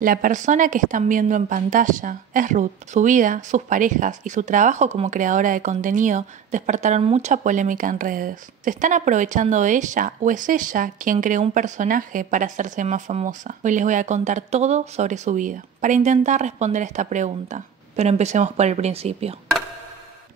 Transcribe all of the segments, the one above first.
La persona que están viendo en pantalla es Ruth. Su vida, sus parejas y su trabajo como creadora de contenido despertaron mucha polémica en redes. ¿Se están aprovechando de ella o es ella quien creó un personaje para hacerse más famosa? Hoy les voy a contar todo sobre su vida, para intentar responder esta pregunta. Pero empecemos por el principio.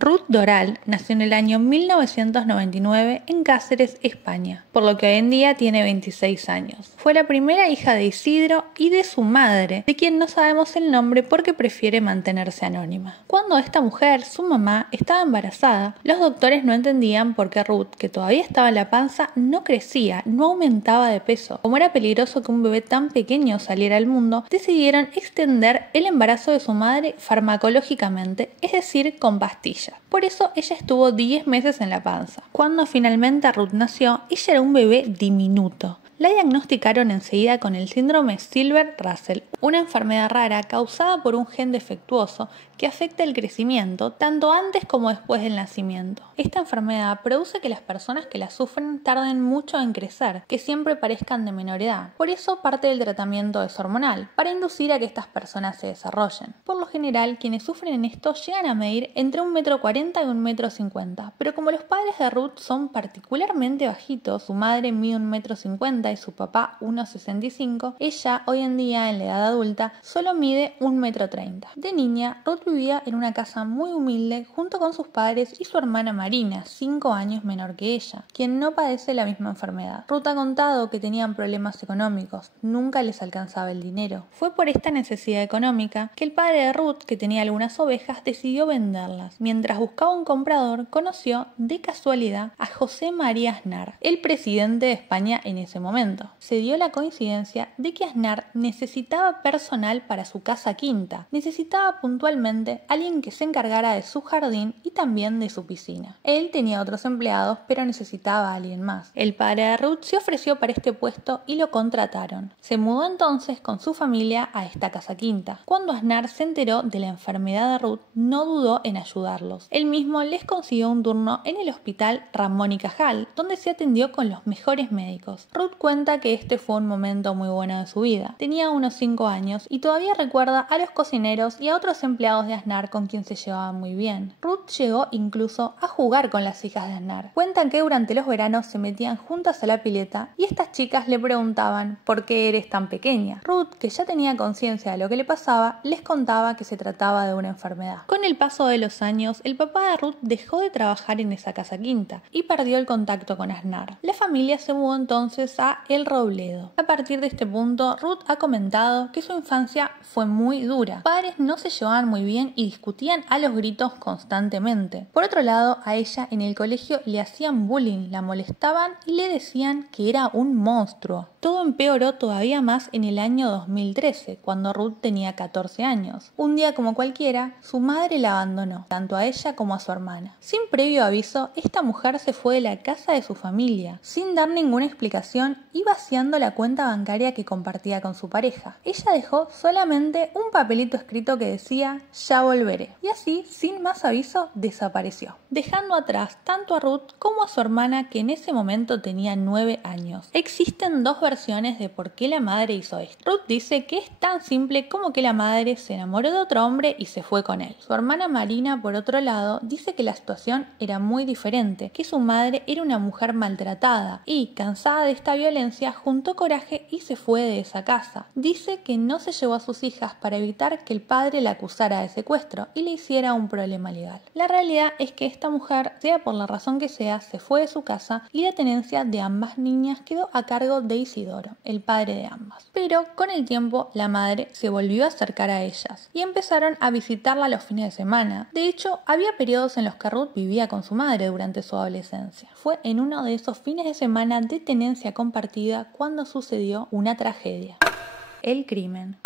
Ruth Doral nació en el año 1999 en Cáceres, España, por lo que hoy en día tiene 26 años. Fue la primera hija de Isidro y de su madre, de quien no sabemos el nombre porque prefiere mantenerse anónima. Cuando esta mujer, su mamá, estaba embarazada, los doctores no entendían por qué Ruth, que todavía estaba en la panza, no crecía, no aumentaba de peso. Como era peligroso que un bebé tan pequeño saliera al mundo, decidieron extender el embarazo de su madre farmacológicamente, es decir, con pastillas. Por eso ella estuvo 10 meses en la panza. Cuando finalmente Ruth nació, ella era un bebé diminuto. La diagnosticaron enseguida con el síndrome Silver-Russell, una enfermedad rara causada por un gen defectuoso que afecta el crecimiento tanto antes como después del nacimiento. Esta enfermedad produce que las personas que la sufren tarden mucho en crecer, que siempre parezcan de menor edad. Por eso parte del tratamiento es hormonal, para inducir a que estas personas se desarrollen. Por lo general, quienes sufren en esto llegan a medir entre 1,40 m y 1,50 m, pero como los padres de Ruth son particularmente bajitos, su madre mide 1,50 m y su papá 1,65 m, ella hoy en día en la edad adulta solo mide 1,30 m. De niña, Ruth vivía en una casa muy humilde junto con sus padres y su hermana Marina, 5 años menor que ella, quien no padece la misma enfermedad. Ruth ha contado que tenían problemas económicos, nunca les alcanzaba el dinero. Fue por esta necesidad económica que el padre de Ruth, que tenía algunas ovejas, decidió venderlas. Mientras buscaba un comprador, conoció de casualidad a José María Aznar, el presidente de España en ese momento. Se dio la coincidencia de que Aznar necesitaba personal para su casa quinta, necesitaba puntualmente alguien que se encargara de su jardín y también de su piscina. Él tenía otros empleados, pero necesitaba a alguien más. El padre de Ruth se ofreció para este puesto y lo contrataron. Se mudó entonces con su familia a esta casa quinta. Cuando Aznar se enteró de la enfermedad de Ruth, no dudó en ayudarlos. Él mismo les consiguió un turno en el hospital Ramón y Cajal, donde se atendió con los mejores médicos. Ruth cuenta que este fue un momento muy bueno de su vida. Tenía unos 5 años y todavía recuerda a los cocineros y a otros empleados de Aznar con quien se llevaba muy bien. Ruth llegó incluso a jugar con las hijas de Aznar. Cuentan que durante los veranos se metían juntas a la pileta y estas chicas le preguntaban ¿por qué eres tan pequeña? Ruth, que ya tenía conciencia de lo que le pasaba, les contaba que se trataba de una enfermedad. Con el paso de los años, el papá de Ruth dejó de trabajar en esa casa quinta y perdió el contacto con Aznar. La familia se mudó entonces a El Robledo. A partir de este punto, Ruth ha comentado que su infancia fue muy dura. Sus padres no se llevaban muy bien y discutían a los gritos constantemente. Por otro lado, a ella en el colegio le hacían bullying, la molestaban y le decían que era un monstruo. Todo empeoró todavía más en el año 2013, cuando Ruth tenía 14 años. Un día como cualquiera, su madre la abandonó, tanto a ella como a su hermana. Sin previo aviso, esta mujer se fue de la casa de su familia, sin dar ninguna explicación y vaciando la cuenta bancaria que compartía con su pareja. Ella dejó solamente un papelito escrito que decía «Ya volveré». Y así, sin más aviso, desapareció, dejando atrás tanto a Ruth como a su hermana, que en ese momento tenía 9 años. Existen dos versiones de por qué la madre hizo esto. Ruth dice que es tan simple como que la madre se enamoró de otro hombre y se fue con él. Su hermana Marina, por otro lado, dice que la situación era muy diferente, que su madre era una mujer maltratada y, cansada de esta violencia, juntó coraje y se fue de esa casa. Dice que no se llevó a sus hijas para evitar que el padre la acusara de secuestro y le hiciera un problema legal. La realidad es que esta mujer, sea por la razón que sea, se fue de su casa y la tenencia de ambas niñas quedó a cargo de Isidoro, el padre de ambas. Pero con el tiempo la madre se volvió a acercar a ellas y empezaron a visitarla los fines de semana. De hecho, había periodos en los que Ruth vivía con su madre durante su adolescencia. Fue en uno de esos fines de semana de tenencia compartida cuando sucedió una tragedia. El crimen.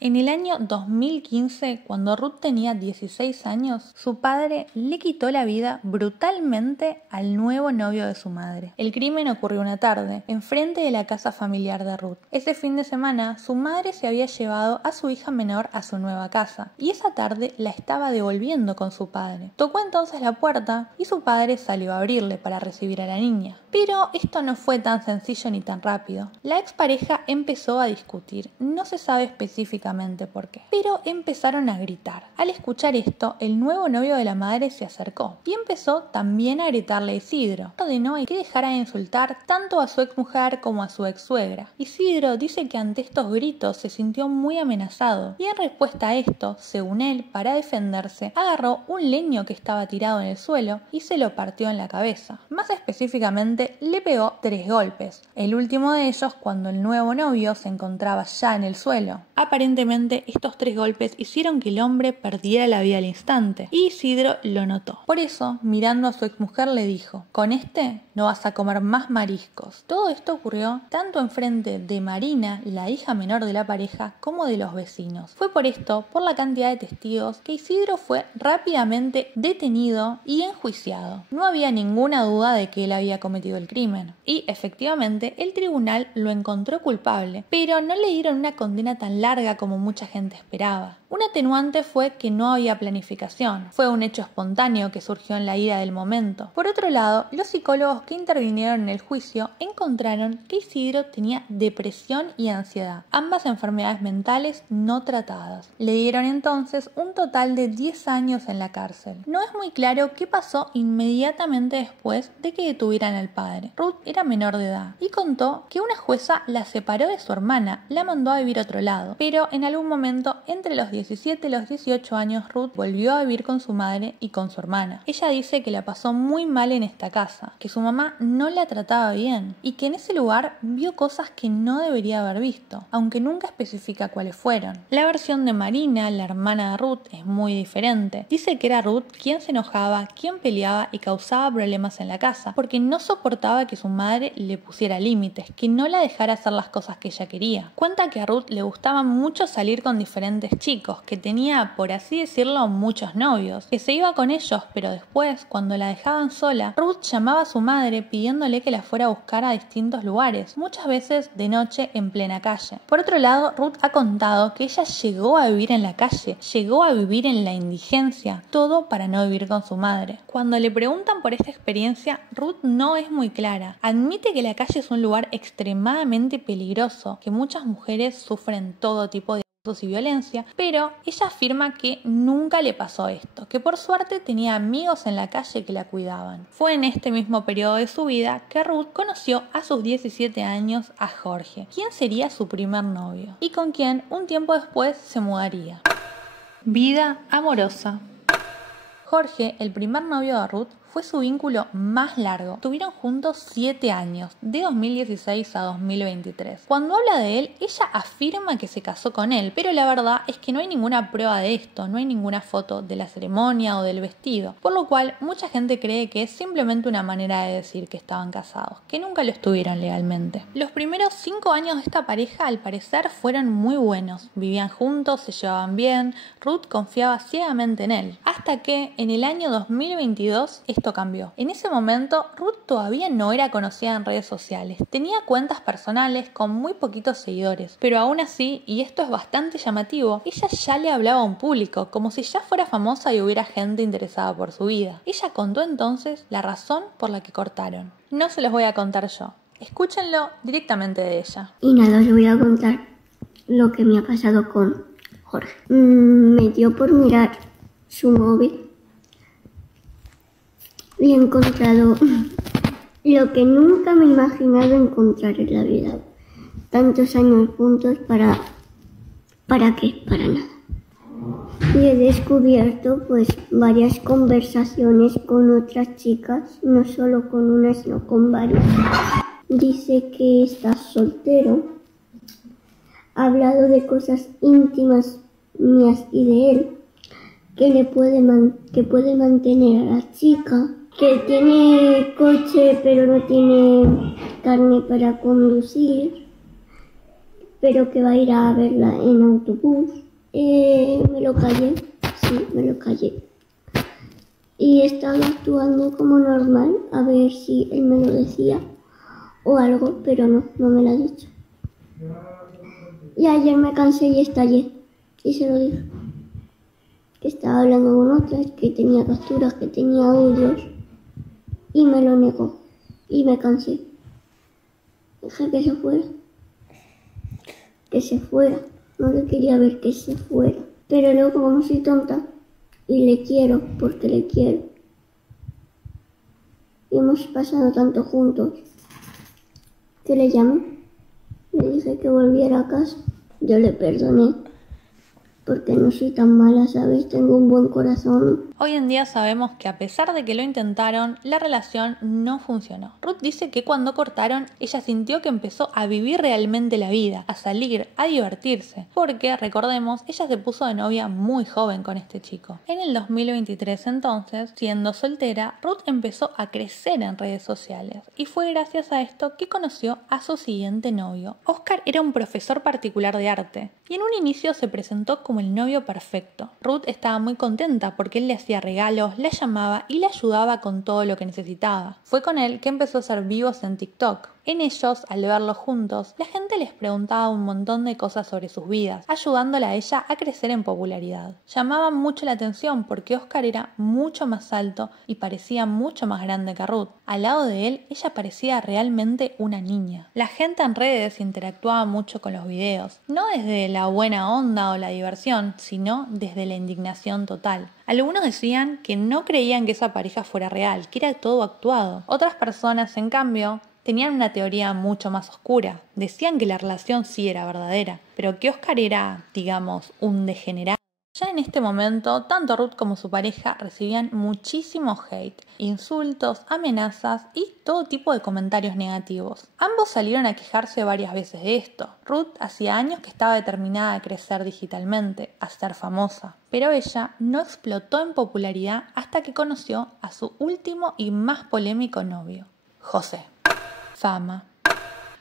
En el año 2015, cuando Ruth tenía 16 años, su padre le quitó la vida brutalmente al nuevo novio de su madre. El crimen ocurrió una tarde, enfrente de la casa familiar de Ruth. Ese fin de semana, su madre se había llevado a su hija menor a su nueva casa, y esa tarde la estaba devolviendo con su padre. Tocó entonces la puerta y su padre salió a abrirle para recibir a la niña. Pero esto no fue tan sencillo ni tan rápido. La expareja empezó a discutir, no se sabe específicamente por qué, pero empezaron a gritar. Al escuchar esto, el nuevo novio de la madre se acercó y empezó también a gritarle a Isidro. Ordenó que dejara de insultar tanto a su exmujer como a su ex suegra. Isidro dice que ante estos gritos se sintió muy amenazado y en respuesta a esto, según él, para defenderse, agarró un leño que estaba tirado en el suelo y se lo partió en la cabeza. Más específicamente, le pegó 3 golpes, el último de ellos cuando el nuevo novio se encontraba ya en el suelo. Aparentemente estos 3 golpes hicieron que el hombre perdiera la vida al instante y Isidro lo notó. Por eso, mirando a su exmujer le dijo: "Con este no vas a comer más mariscos". Todo esto ocurrió tanto enfrente de Marina, la hija menor de la pareja, como de los vecinos. Fue por esto, por la cantidad de testigos, que Isidro fue rápidamente detenido y enjuiciado. No había ninguna duda de que él había cometido el crimen y efectivamente el tribunal lo encontró culpable, pero no le dieron una condena tan larga como mucha gente esperaba. Un atenuante fue que no había planificación, fue un hecho espontáneo que surgió en la ira del momento. Por otro lado, los psicólogos que intervinieron en el juicio encontraron que Isidro tenía depresión y ansiedad, ambas enfermedades mentales no tratadas. Le dieron entonces un total de 10 años en la cárcel. No es muy claro qué pasó inmediatamente después de que detuvieran al padre. Ruth era menor de edad y contó que una jueza la separó de su hermana, la mandó a vivir a otro lado, pero en algún momento entre los 17 y los 18 años Ruth volvió a vivir con su madre y con su hermana. Ella dice que la pasó muy mal en esta casa, que su mamá no la trataba bien y que en ese lugar vio cosas que no debería haber visto, aunque nunca especifica cuáles fueron. La versión de Marina, la hermana de Ruth, es muy diferente. Dice que era Ruth quien se enojaba, quien peleaba y causaba problemas en la casa, porque no soportaba que su madre le pusiera límites, que no la dejara hacer las cosas que ella quería. Cuenta que a Ruth le gustaba mucho salir con diferentes chicos, que tenía, por así decirlo, muchos novios, que se iba con ellos, pero después, cuando la dejaban sola, Ruth llamaba a su madre pidiéndole que la fuera a buscar a distintos lugares, muchas veces de noche en plena calle. Por otro lado, Ruth ha contado que ella llegó a vivir en la calle, llegó a vivir en la indigencia, todo para no vivir con su madre. Cuando le preguntan por esta experiencia, Ruth no es muy clara. Admite que la calle es un lugar extremadamente peligroso, que muchas mujeres sufren todo tipo de y violencia, pero ella afirma que nunca le pasó esto, que por suerte tenía amigos en la calle que la cuidaban. Fue en este mismo periodo de su vida que Ruth conoció a sus 17 años a Jorge, quien sería su primer novio, y con quien un tiempo después se mudaría. Vida amorosa. Jorge, el primer novio de Ruth, fue su vínculo más largo. Estuvieron juntos 7 años, de 2016 a 2023. Cuando habla de él, ella afirma que se casó con él, pero la verdad es que no hay ninguna prueba de esto, no hay ninguna foto de la ceremonia o del vestido, por lo cual mucha gente cree que es simplemente una manera de decir que estaban casados, que nunca lo estuvieron legalmente. Los primeros 5 años de esta pareja, al parecer, fueron muy buenos. Vivían juntos, se llevaban bien, Ruth confiaba ciegamente en él, hasta que en el año 2022 esto cambió. En ese momento, Ruth todavía no era conocida en redes sociales. Tenía cuentas personales con muy poquitos seguidores, pero aún así, y esto es bastante llamativo, ella ya le hablaba a un público, como si ya fuera famosa y hubiera gente interesada por su vida. Ella contó entonces la razón por la que cortaron. No se los voy a contar yo. Escúchenlo directamente de ella. Y nada, os voy a contar lo que me ha pasado con Jorge. Me dio por mirar su móvil y he encontrado lo que nunca me he imaginado encontrar en la vida. Tantos años juntos ¿para qué? Para nada. Y he descubierto pues varias conversaciones con otras chicas, no solo con una sino con varias. Dice que está soltero, ha hablado de cosas íntimas mías y de él, que puede mantener a la chica, que tiene coche pero no tiene carne para conducir, pero que va a ir a verla en autobús. Me lo callé, sí, me lo callé. Y estaba actuando como normal, a ver si él me lo decía o algo, pero no me lo ha dicho. Y ayer me cansé y estallé, y se lo dije. Que estaba hablando con otras, que tenía capturas, que tenía audios, y me lo negó, y me cansé. Dije que se fuera, no le quería ver que se fuera. Pero luego como soy tonta, y le quiero, porque le quiero, y hemos pasado tanto juntos, que le llamé, le dije que volviera a casa, yo le perdoné, porque no soy tan mala, ¿sabes? Tengo un buen corazón. Hoy en día sabemos que a pesar de que lo intentaron, la relación no funcionó. Ruth dice que cuando cortaron, ella sintió que empezó a vivir realmente la vida, a salir, a divertirse, porque, recordemos, ella se puso de novia muy joven con este chico. En el 2023 entonces, siendo soltera, Ruth empezó a crecer en redes sociales y fue gracias a esto que conoció a su siguiente novio. Oscar era un profesor particular de arte y en un inicio se presentó como el novio perfecto. Ruth estaba muy contenta porque él le hacía regalos, la llamaba y le ayudaba con todo lo que necesitaba. Fue con él que empezó a hacer vivos en TikTok. En ellos, al verlos juntos, la gente les preguntaba un montón de cosas sobre sus vidas, ayudándola a ella a crecer en popularidad. Llamaban mucho la atención porque Oscar era mucho más alto y parecía mucho más grande que Ruth. Al lado de él, ella parecía realmente una niña. La gente en redes interactuaba mucho con los videos, no desde la buena onda o la diversión, sino desde la indignación total. Algunos decían que no creían que esa pareja fuera real, que era todo actuado. Otras personas, en cambio, tenían una teoría mucho más oscura. Decían que la relación sí era verdadera, pero que Oscar era, digamos, un degenerado. Ya en este momento, tanto Ruth como su pareja recibían muchísimo hate, insultos, amenazas y todo tipo de comentarios negativos. Ambos salieron a quejarse varias veces de esto. Ruth hacía años que estaba determinada a crecer digitalmente, a ser famosa, pero ella no explotó en popularidad hasta que conoció a su último y más polémico novio, José. Fama.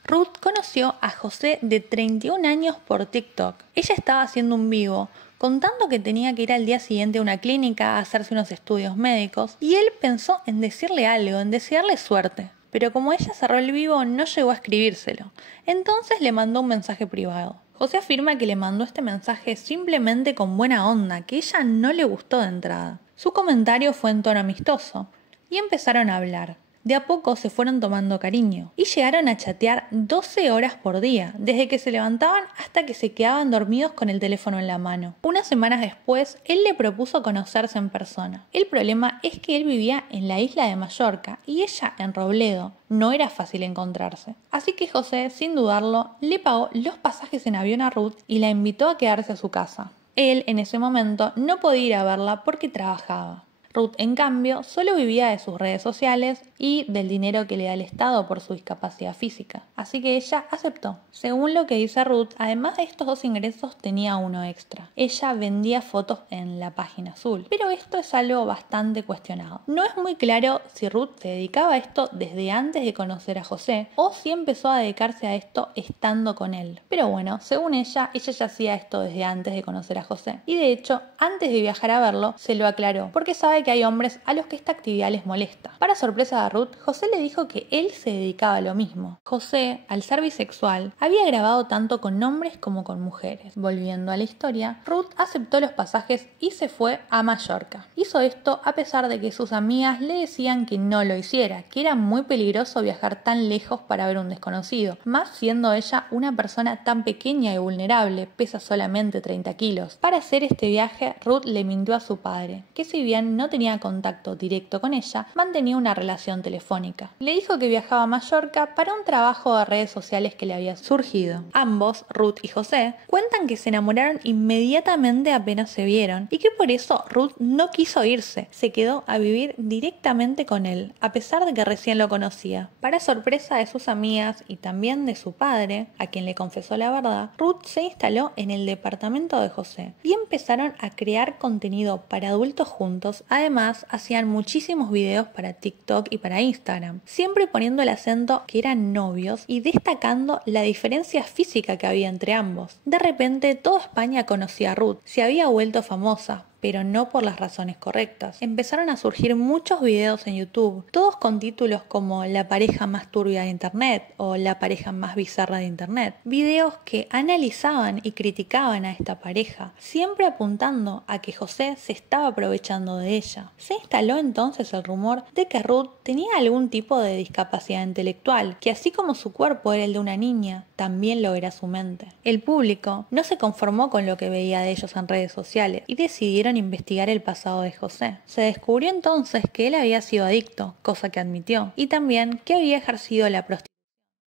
Ruth conoció a José de 31 años por TikTok. Ella estaba haciendo un vivo contando que tenía que ir al día siguiente a una clínica a hacerse unos estudios médicos y él pensó en decirle algo, en desearle suerte. Pero como ella cerró el vivo no llegó a escribírselo. Entonces le mandó un mensaje privado. José afirma que le mandó este mensaje simplemente con buena onda, que ella no le gustó de entrada. Su comentario fue en tono amistoso y empezaron a hablar. De a poco se fueron tomando cariño y llegaron a chatear 12 horas por día, desde que se levantaban hasta que se quedaban dormidos con el teléfono en la mano. Unas semanas después, él le propuso conocerse en persona. El problema es que él vivía en la isla de Mallorca y ella en Robledo. No era fácil encontrarse. Así que José, sin dudarlo, le pagó los pasajes en avión a Ruth y la invitó a quedarse a su casa. Él, en ese momento, no podía ir a verla porque trabajaba. Ruth, en cambio, solo vivía de sus redes sociales y del dinero que le da el Estado por su discapacidad física. Así que ella aceptó. Según lo que dice Ruth, además de estos dos ingresos tenía uno extra. Ella vendía fotos en la página azul. Pero esto es algo bastante cuestionado. No es muy claro si Ruth se dedicaba a esto desde antes de conocer a José o si empezó a dedicarse a esto estando con él. Pero bueno, según ella ya hacía esto desde antes de conocer a José. Y de hecho, antes de viajar a verlo, se lo aclaró, porque sabe que hay hombres a los que esta actividad les molesta. Para sorpresa de Ruth, José le dijo que él se dedicaba a lo mismo. José, al ser bisexual, había grabado tanto con hombres como con mujeres. Volviendo a la historia, Ruth aceptó los pasajes y se fue a Mallorca. Hizo esto a pesar de que sus amigas le decían que no lo hiciera, que era muy peligroso viajar tan lejos para ver un desconocido, más siendo ella una persona tan pequeña y vulnerable, pesa solamente 30 kilos. Para hacer este viaje, Ruth le mintió a su padre, que si bien no tenía contacto directo con ella, mantenía una relación telefónica. Le dijo que viajaba a Mallorca para un trabajo de redes sociales que le había surgido. Ambos, Ruth y José, cuentan que se enamoraron inmediatamente apenas se vieron y que por eso Ruth no quiso irse, se quedó a vivir directamente con él, a pesar de que recién lo conocía. Para sorpresa de sus amigas y también de su padre, a quien le confesó la verdad, Ruth se instaló en el departamento de José y empezaron a crear contenido para adultos juntos, además Además, hacían muchísimos videos para TikTok y para Instagram, siempre poniendo el acento que eran novios y destacando la diferencia física que había entre ambos. De repente, toda España conocía a Ruth, se había vuelto famosa, pero no por las razones correctas. Empezaron a surgir muchos videos en YouTube, todos con títulos como La pareja más turbia de Internet o La pareja más bizarra de Internet. Videos que analizaban y criticaban a esta pareja, siempre apuntando a que José se estaba aprovechando de ella. Se instaló entonces el rumor de que Ruth tenía algún tipo de discapacidad intelectual, que así como su cuerpo era el de una niña, también lo era su mente. El público no se conformó con lo que veía de ellos en redes sociales y decidieron investigar el pasado de José. Se descubrió entonces que él había sido adicto, cosa que admitió, y también que había ejercido la prostitución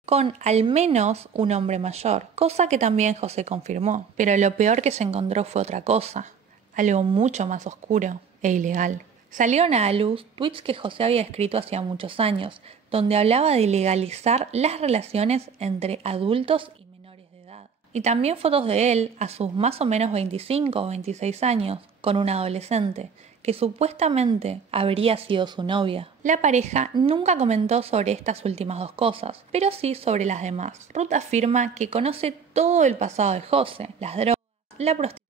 con al menos un hombre mayor, cosa que también José confirmó. Pero lo peor que se encontró fue otra cosa, algo mucho más oscuro e ilegal. Salieron a la luz tweets que José había escrito hacía muchos años, donde hablaba de legalizar las relaciones entre adultos y menores de edad. Y también fotos de él a sus más o menos 25 o 26 años, con una adolescente, que supuestamente habría sido su novia. La pareja nunca comentó sobre estas últimas dos cosas, pero sí sobre las demás. Ruth afirma que conoce todo el pasado de José, las drogas, la prostitución,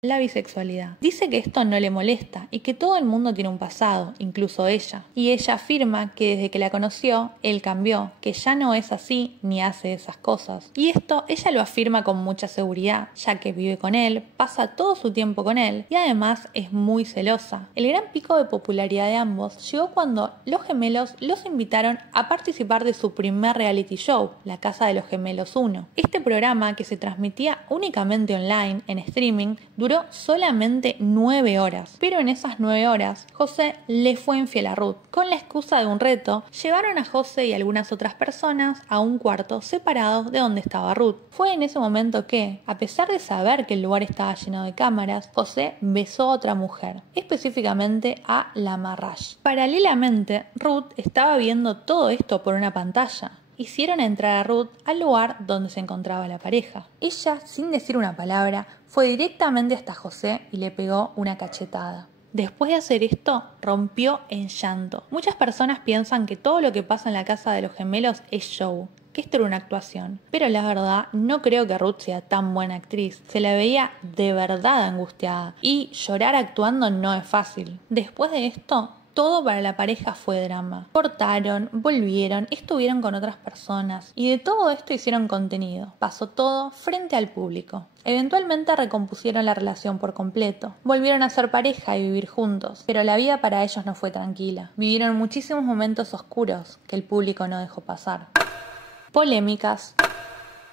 la bisexualidad. Dice que esto no le molesta y que todo el mundo tiene un pasado, incluso ella. Y ella afirma que desde que la conoció, él cambió, que ya no es así ni hace esas cosas. Y esto ella lo afirma con mucha seguridad, ya que vive con él, pasa todo su tiempo con él y además es muy celosa. El gran pico de popularidad de ambos llegó cuando los gemelos los invitaron a participar de su primer reality show, La Casa de los Gemelos 1. Este programa, que se transmitía únicamente online en streaming, duró solamente 9 horas, pero en esas 9 horas José le fue infiel a Ruth. Con la excusa de un reto, llevaron a José y algunas otras personas a un cuarto separado de donde estaba Ruth. Fue en ese momento que, a pesar de saber que el lugar estaba lleno de cámaras, José besó a otra mujer, específicamente a Lama Raj. Paralelamente, Ruth estaba viendo todo esto por una pantalla. Hicieron entrar a Ruth al lugar donde se encontraba la pareja. Ella, sin decir una palabra, fue directamente hasta José y le pegó una cachetada. Después de hacer esto, rompió en llanto. Muchas personas piensan que todo lo que pasa en la casa de los gemelos es show, que esto era una actuación. Pero la verdad, no creo que Ruth sea tan buena actriz. Se la veía de verdad angustiada. Y llorar actuando no es fácil. Después de esto, todo para la pareja fue drama. Cortaron, volvieron, estuvieron con otras personas y de todo esto hicieron contenido. Pasó todo frente al público. Eventualmente recompusieron la relación por completo. Volvieron a ser pareja y vivir juntos, pero la vida para ellos no fue tranquila. Vivieron muchísimos momentos oscuros que el público no dejó pasar. Polémicas.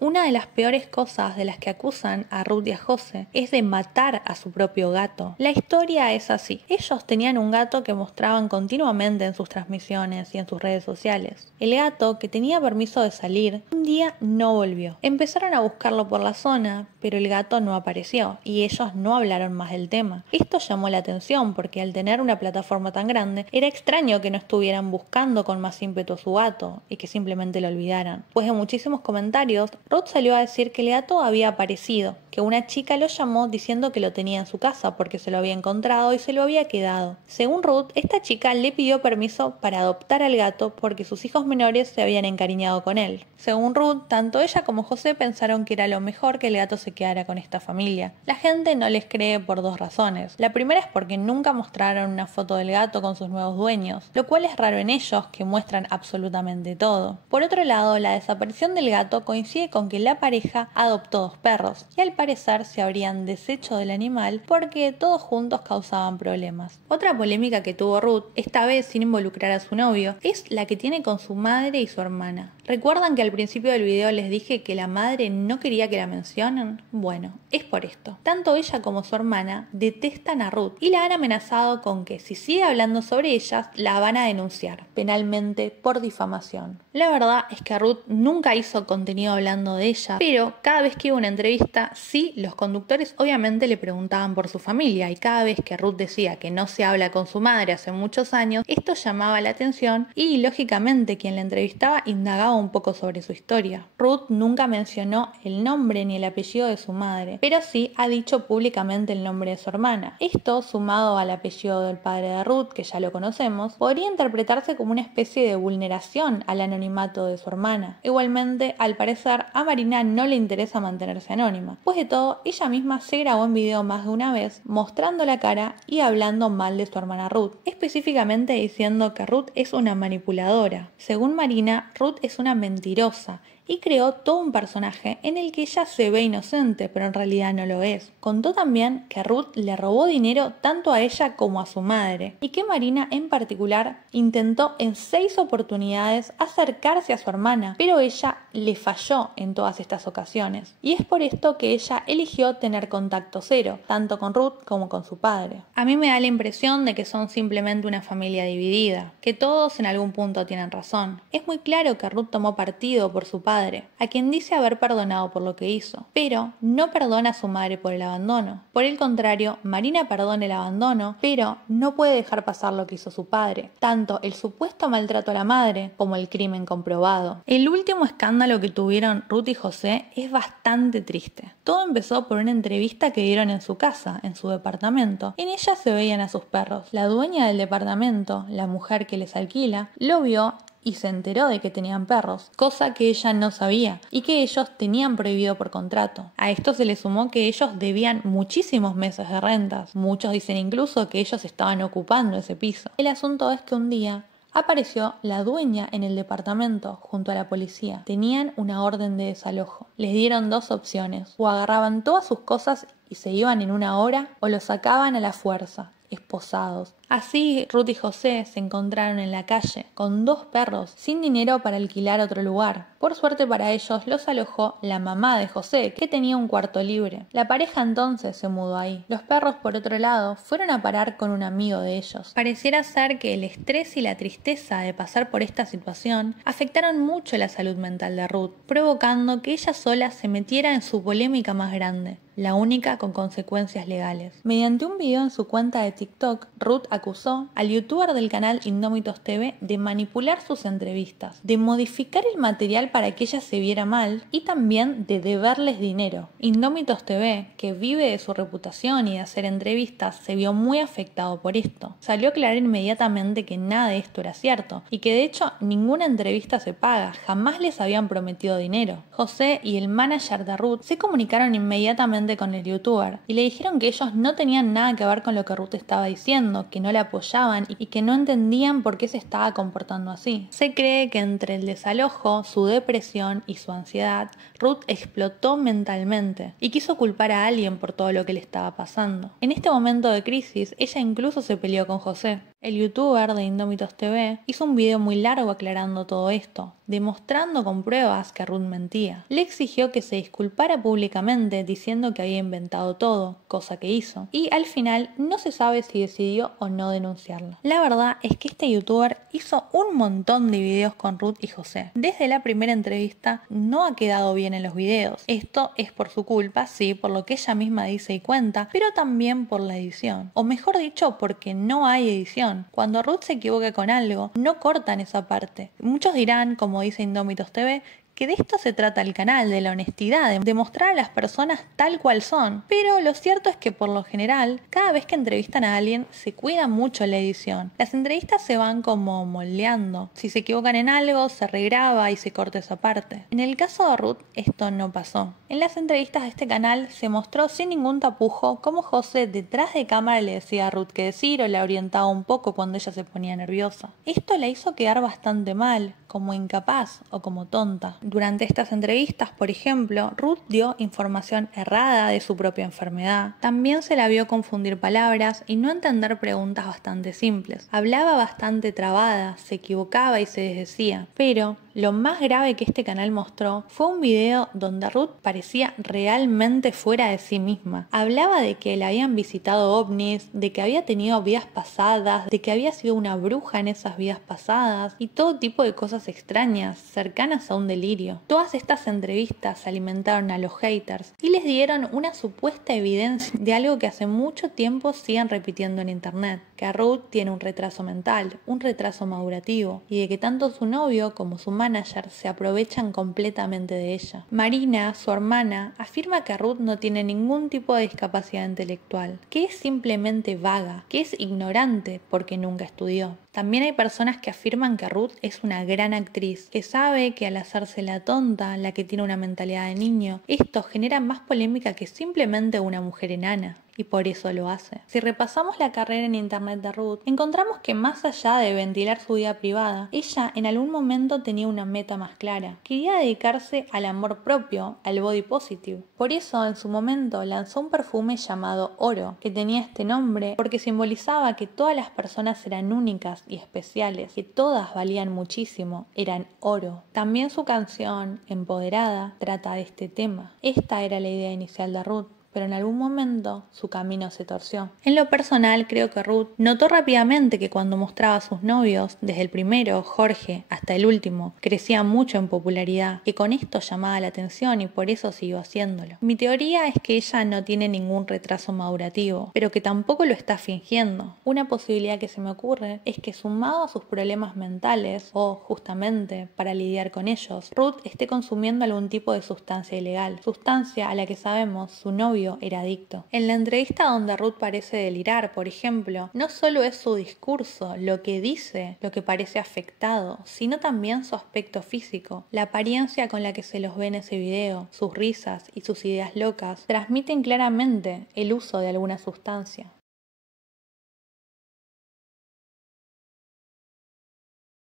Una de las peores cosas de las que acusan a Ruth y a José es de matar a su propio gato. La historia es así. Ellos tenían un gato que mostraban continuamente en sus transmisiones y en sus redes sociales. El gato, que tenía permiso de salir, un día no volvió. Empezaron a buscarlo por la zona, pero el gato no apareció y ellos no hablaron más del tema. Esto llamó la atención porque al tener una plataforma tan grande, era extraño que no estuvieran buscando con más ímpetu a su gato y que simplemente lo olvidaran. Después de muchísimos comentarios, Ruth salió a decir que el gato había aparecido, que una chica lo llamó diciendo que lo tenía en su casa porque se lo había encontrado y se lo había quedado. Según Ruth, esta chica le pidió permiso para adoptar al gato porque sus hijos menores se habían encariñado con él. Según Ruth, tanto ella como José pensaron que era lo mejor que el gato se quedara con esta familia. La gente no les cree por dos razones. La primera es porque nunca mostraron una foto del gato con sus nuevos dueños, lo cual es raro en ellos, que muestran absolutamente todo. Por otro lado, la desaparición del gato coincide con que la pareja adoptó 2 perros y al parecer se habrían deshecho del animal porque todos juntos causaban problemas. Otra polémica que tuvo Ruth, esta vez sin involucrar a su novio, es la que tiene con su madre y su hermana. ¿Recuerdan que al principio del video les dije que la madre no quería que la mencionen? Bueno, es por esto. Tanto ella como su hermana detestan a Ruth y la han amenazado con que si sigue hablando sobre ellas, la van a denunciar penalmente por difamación. La verdad es que Ruth nunca hizo contenido hablando de ella, pero cada vez que iba a una entrevista, sí, los conductores obviamente le preguntaban por su familia y cada vez que Ruth decía que no se habla con su madre hace muchos años, esto llamaba la atención y lógicamente quien la entrevistaba indagaba contaba un poco sobre su historia. Ruth nunca mencionó el nombre ni el apellido de su madre, pero sí ha dicho públicamente el nombre de su hermana. Esto, sumado al apellido del padre de Ruth, que ya lo conocemos, podría interpretarse como una especie de vulneración al anonimato de su hermana. Igualmente, al parecer, a Marina no le interesa mantenerse anónima, pues de todo, ella misma se grabó en video más de una vez, mostrando la cara y hablando mal de su hermana Ruth, específicamente diciendo que Ruth es una manipuladora. Según Marina, Ruth es una mentirosa y creó todo un personaje en el que ella se ve inocente, pero en realidad no lo es. Contó también que Ruth le robó dinero tanto a ella como a su madre, y que Marina en particular intentó en 6 oportunidades acercarse a su hermana, pero ella le falló en todas estas ocasiones. Y es por esto que ella eligió tener contacto cero, tanto con Ruth como con su padre. A mí me da la impresión de que son simplemente una familia dividida, que todos en algún punto tienen razón. Es muy claro que Ruth tomó partido por su padre, a quien dice haber perdonado por lo que hizo, pero no perdona a su madre por el abandono. Por el contrario, Marina perdona el abandono, pero no puede dejar pasar lo que hizo su padre, tanto el supuesto maltrato a la madre como el crimen comprobado. El último escándalo que tuvieron Ruth y José es bastante triste. Todo empezó por una entrevista que dieron en su casa, en su departamento. En ella se veían a sus perros. La dueña del departamento, la mujer que les alquila, lo vio y se enteró de que tenían perros, cosa que ella no sabía y que ellos tenían prohibido por contrato. A esto se le sumó que ellos debían muchísimos meses de rentas. Muchos dicen incluso que ellos estaban ocupando ese piso. El asunto es que un día apareció la dueña en el departamento junto a la policía. Tenían una orden de desalojo. Les dieron 2 opciones: o agarraban todas sus cosas y se iban en 1 hora, o lo sacaban a la fuerza, esposados. Así, Ruth y José se encontraron en la calle, con 2 perros, sin dinero para alquilar otro lugar. Por suerte para ellos, los alojó la mamá de José, que tenía un cuarto libre. La pareja entonces se mudó ahí. Los perros, por otro lado, fueron a parar con un amigo de ellos. Pareciera ser que el estrés y la tristeza de pasar por esta situación afectaron mucho la salud mental de Ruth, provocando que ella sola se metiera en su polémica más grande, la única con consecuencias legales. Mediante un video en su cuenta de TikTok, Ruth acusó al youtuber del canal Indómitos TV de manipular sus entrevistas, de modificar el material para que ella se viera mal y también de deberles dinero. Indómitos TV, que vive de su reputación y de hacer entrevistas, se vio muy afectado por esto. Salió a aclarar inmediatamente que nada de esto era cierto y que de hecho ninguna entrevista se paga, jamás les habían prometido dinero. José y el manager de Ruth se comunicaron inmediatamente con el youtuber y le dijeron que ellos no tenían nada que ver con lo que Ruth estaba diciendo, que no la apoyaban y que no entendían por qué se estaba comportando así. Se cree que entre el desalojo, su depresión y su ansiedad, Ruth explotó mentalmente y quiso culpar a alguien por todo lo que le estaba pasando. En este momento de crisis, ella incluso se peleó con José. El youtuber de Indómitos TV hizo un video muy largo aclarando todo esto, demostrando con pruebas que Ruth mentía. Le exigió que se disculpara públicamente diciendo que había inventado todo, cosa que hizo, y al final no se sabe si decidió o no denunciarla. La verdad es que este youtuber hizo un montón de videos con Ruth y José. Desde la primera entrevista no ha quedado bien en los videos. Esto es por su culpa, sí, por lo que ella misma dice y cuenta, pero también por la edición. O mejor dicho, porque no hay edición. Cuando Ruth se equivoca con algo, no cortan esa parte. Muchos dirán, como dice Indómitos TV, que de esto se trata el canal, de la honestidad, de mostrar a las personas tal cual son. Pero lo cierto es que por lo general, cada vez que entrevistan a alguien, se cuida mucho la edición. Las entrevistas se van como moldeando. Si se equivocan en algo, se regraba y se corta esa parte. En el caso de Ruth, esto no pasó. En las entrevistas de este canal se mostró sin ningún tapujo cómo José detrás de cámara le decía a Ruth qué decir o la orientaba un poco cuando ella se ponía nerviosa. Esto la hizo quedar bastante mal, como incapaz o como tonta. Durante estas entrevistas, por ejemplo, Ruth dio información errada de su propia enfermedad. También se la vio confundir palabras y no entender preguntas bastante simples. Hablaba bastante trabada, se equivocaba y se desdecía. Pero lo más grave que este canal mostró fue un video donde Ruth parecía realmente fuera de sí misma. Hablaba de que la habían visitado ovnis, de que había tenido vidas pasadas, de que había sido una bruja en esas vidas pasadas y todo tipo de cosas extrañas, cercanas a un delirio. Todas estas entrevistas alimentaron a los haters y les dieron una supuesta evidencia de algo que hace mucho tiempo siguen repitiendo en internet, que Ruth tiene un retraso mental, un retraso madurativo, y de que tanto su novio como su manager se aprovechan completamente de ella. Marina, su hermana, afirma que Ruth no tiene ningún tipo de discapacidad intelectual, que es simplemente vaga, que es ignorante porque nunca estudió. También hay personas que afirman que Ruth es una gran actriz, que sabe que al hacerse la tonta, la que tiene una mentalidad de niño, esto genera más polémica que simplemente una mujer enana. Y por eso lo hace. Si repasamos la carrera en internet de Ruth, encontramos que más allá de ventilar su vida privada, ella en algún momento tenía una meta más clara. Quería dedicarse al amor propio, al body positive. Por eso en su momento lanzó un perfume llamado Oro, que tenía este nombre porque simbolizaba que todas las personas eran únicas y especiales, que todas valían muchísimo, eran oro. También su canción, Empoderada, trata de este tema. Esta era la idea inicial de Ruth, pero en algún momento su camino se torció. En lo personal, creo que Ruth notó rápidamente que cuando mostraba a sus novios, desde el primero, Jorge, hasta el último, crecía mucho en popularidad, que con esto llamaba la atención y por eso siguió haciéndolo. Mi teoría es que ella no tiene ningún retraso madurativo, pero que tampoco lo está fingiendo. Una posibilidad que se me ocurre es que sumado a sus problemas mentales, o justamente para lidiar con ellos, Ruth esté consumiendo algún tipo de sustancia ilegal, sustancia a la que sabemos su novio era adicto. En la entrevista donde Ruth parece delirar, por ejemplo, no solo es su discurso, lo que dice, lo que parece afectado, sino también su aspecto físico. La apariencia con la que se los ve en ese video, sus risas y sus ideas locas, transmiten claramente el uso de alguna sustancia.